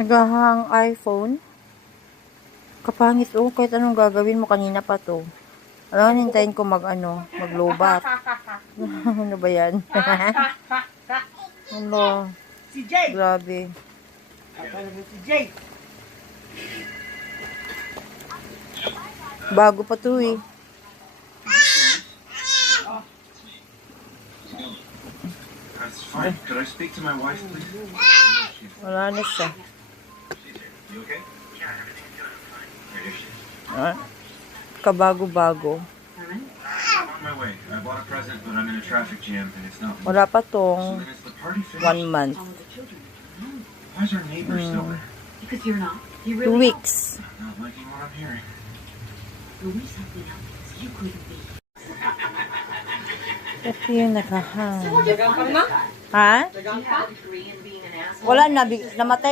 Naghahang iPhone. Kapangit kahit anong gagawin mo, kanina pa to. Alam, hintayin ko maglobat. Ano ba yan? Ano? Si Jay! Grabe. Si Jay! Bago pa to eh. That's fine. Could I speak to my wife, please? Wala na siya. You okay? Yeah, everything's good. I'm fine. Here she is. Ah, kabago-bago. I'm on my way. I bought a present, but I'm in a traffic jam, and it's not. Wala pa So tong then is the party 1 finished? month. Why is our neighbor still there? Because you're not. You 2 really weeks. I'm not liking what I'm hearing. Louise helped me out because you couldn't be. Ito yung nakahang. Dagang ka na? Ha? Do you have a degree in being an asshole? Wala na. Namatay